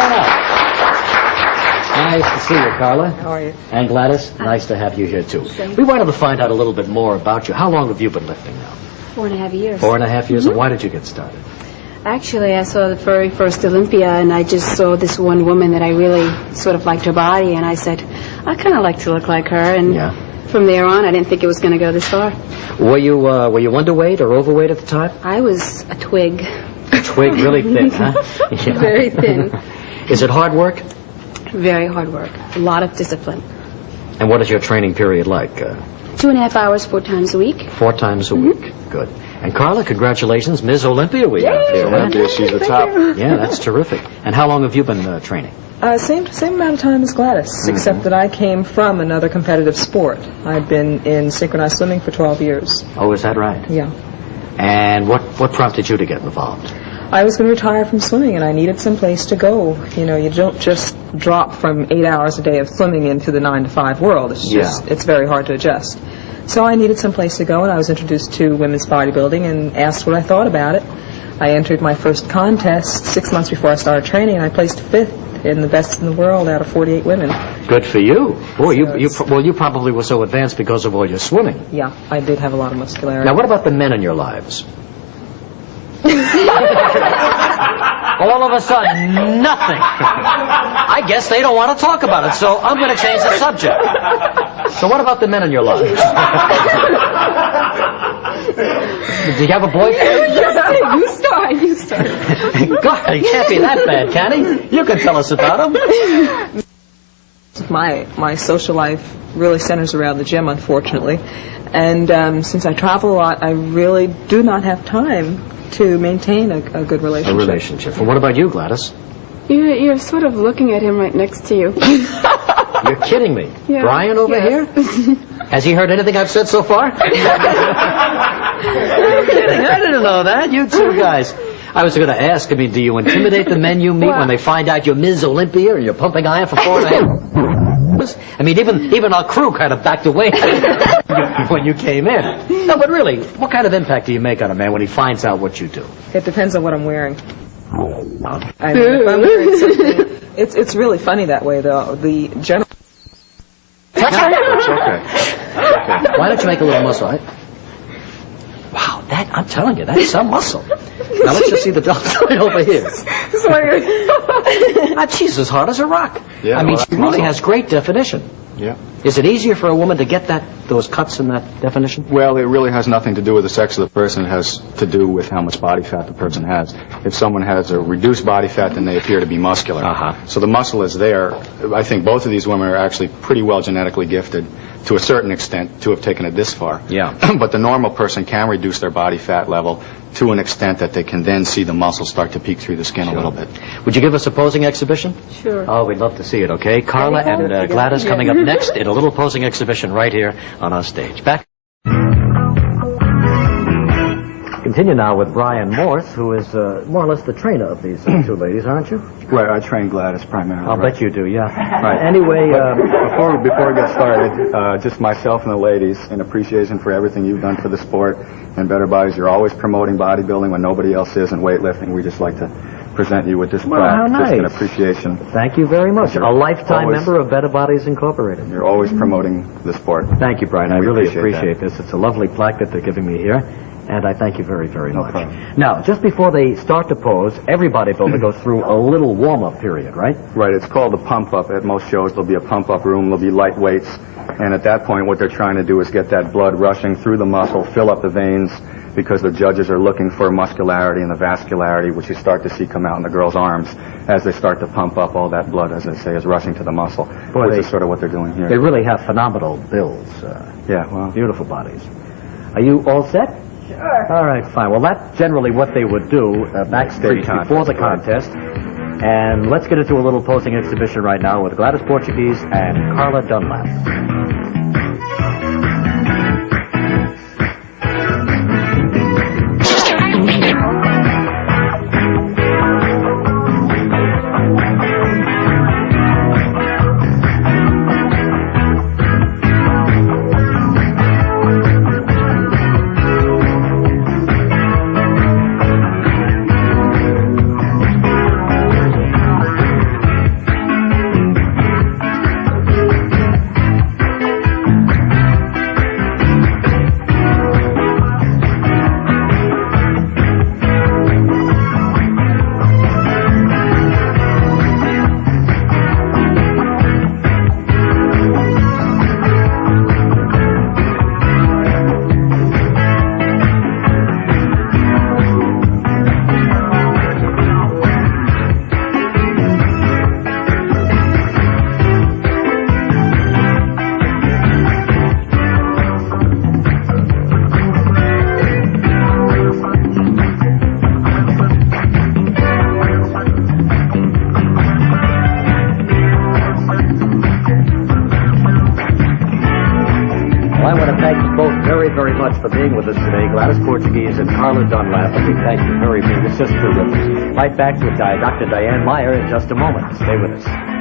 on up. Nice to see you, Carla. How are you? And Gladys, nice to have you here, too. We wanted to find out a little bit more about you. How long have you been lifting now? 4.5 years. 4.5 years? And why did you get started? Actually, I saw the very first Olympia, and I just saw this one woman that I really sort of liked her body, and I said, I kind of like to look like her, and from there on, I didn't think it was going to go this far. Were you underweight or overweight at the time? I was a twig. A twig, really thin, huh? Yeah. Very thin. Is it hard work? Very hard work. A lot of discipline. And what is your training period like? 2.5 hours, 4 times a week. 4 times a week. Good. And Carla, congratulations, Ms. Olympia we have here. Olympia, she's the top. Yeah, that's terrific. And how long have you been training? Same amount of time as Gladys, except that I came from another competitive sport. I've been in synchronized swimming for 12 years. Oh, is that right? Yeah. And what prompted you to get involved? I was going to retire from swimming, and I needed some place to go. You know, you don't just drop from 8 hours a day of swimming into the 9-to-5 world. It's just, it's very hard to adjust. So I needed some place to go, and I was introduced to women's bodybuilding and asked what I thought about it. I entered my first contest 6 months before I started training, and I placed 5th in the best in the world out of 48 women. Good for you. Boy, you probably were so advanced because of all your swimming. Yeah, I did have a lot of muscularity. Now, what about the men in your lives? All of a sudden, nothing. I guess they don't want to talk about it, so I'm going to change the subject. So what about the men in your lives? Do you have a boyfriend? You start. God, he can't be that bad, can he? You can tell us about him. My social life really centers around the gym, unfortunately. And since I travel a lot, I really do not have time to maintain a good relationship. A relationship. And what about you, Gladys? You're sort of looking at him right next to you. You're kidding me. Yeah. Brian over here? Has he heard anything I've said so far? You're kidding. I didn't know that. You two guys. I was going to ask, do you intimidate the men you meet when they find out you're Ms. Olympia and you're pumping iron for 4.5 hours? Even our crew kind of backed away when you came in. No, but really, what kind of impact do you make on a man when he finds out what you do? It depends on what I'm wearing. I mean, if I'm wearing something, it's really funny that way, though. The general... It's okay. Why don't you make a little muscle, right? Wow, I'm telling you, that's some muscle. Now let's just see the deltoid over here. She's as hard as a rock. Yeah, she really has great definition. Yeah. Is it easier for a woman to get those cuts in that definition? Well, it really has nothing to do with the sex of the person. It has to do with how much body fat the person has. If someone has a reduced body fat, then they appear to be muscular. So the muscle is there. I think both of these women are actually pretty well genetically gifted to a certain extent to have taken it this far. Yeah. But the normal person can reduce their body fat level to an extent that they can then see the muscles start to peek through the skin a little bit. Would you give us a posing exhibition? Sure. Oh, we'd love to see it, okay? Carla and Gladys coming up next in a little posing exhibition right here on our stage. Back. Continue now with Brian Morse, who is more or less the trainer of these two ladies, aren't you? Right, I train Gladys primarily. I'll bet you do, yeah. Right. Anyway, before we get started, just myself and the ladies, in appreciation for everything you've done for the sport and Better Bodies. You're always promoting bodybuilding when nobody else is, and weightlifting. We just like to present you with this plaque. How nice. Just in appreciation. Thank you very much. A lifetime member of Better Bodies Incorporated. You're always promoting the sport. Thank you, Brian. I really appreciate that. this. It's a lovely plaque that they're giving me here. And I thank you very, very much. problem. Now, just before they start to pose, every bodybuilder goes through a little warm-up period, right? Right. It's called the pump-up. At most shows, there'll be a pump-up room. There'll be light weights. And at that point, what they're trying to do is get that blood rushing through the muscle, fill up the veins, because the judges are looking for muscularity and the vascularity, which you start to see come out in the girls' arms as they start to pump up. All that blood, as they say, is rushing to the muscle, which is sort of what they're doing here. They really have phenomenal builds. Yeah, well, beautiful bodies. Are you all set? Sure. All right, fine. Well, that's generally what they would do backstage before the contest. And let's get into a little posing exhibition right now with Gladys Portuguese and Carla Dunlap. thank you both very, very much for being with us today. Gladys Portuguese and Carla Dunlap. A big thank you. Very big. It's just terrific. Right back with Dr. Diane Meyer in just a moment. Stay with us.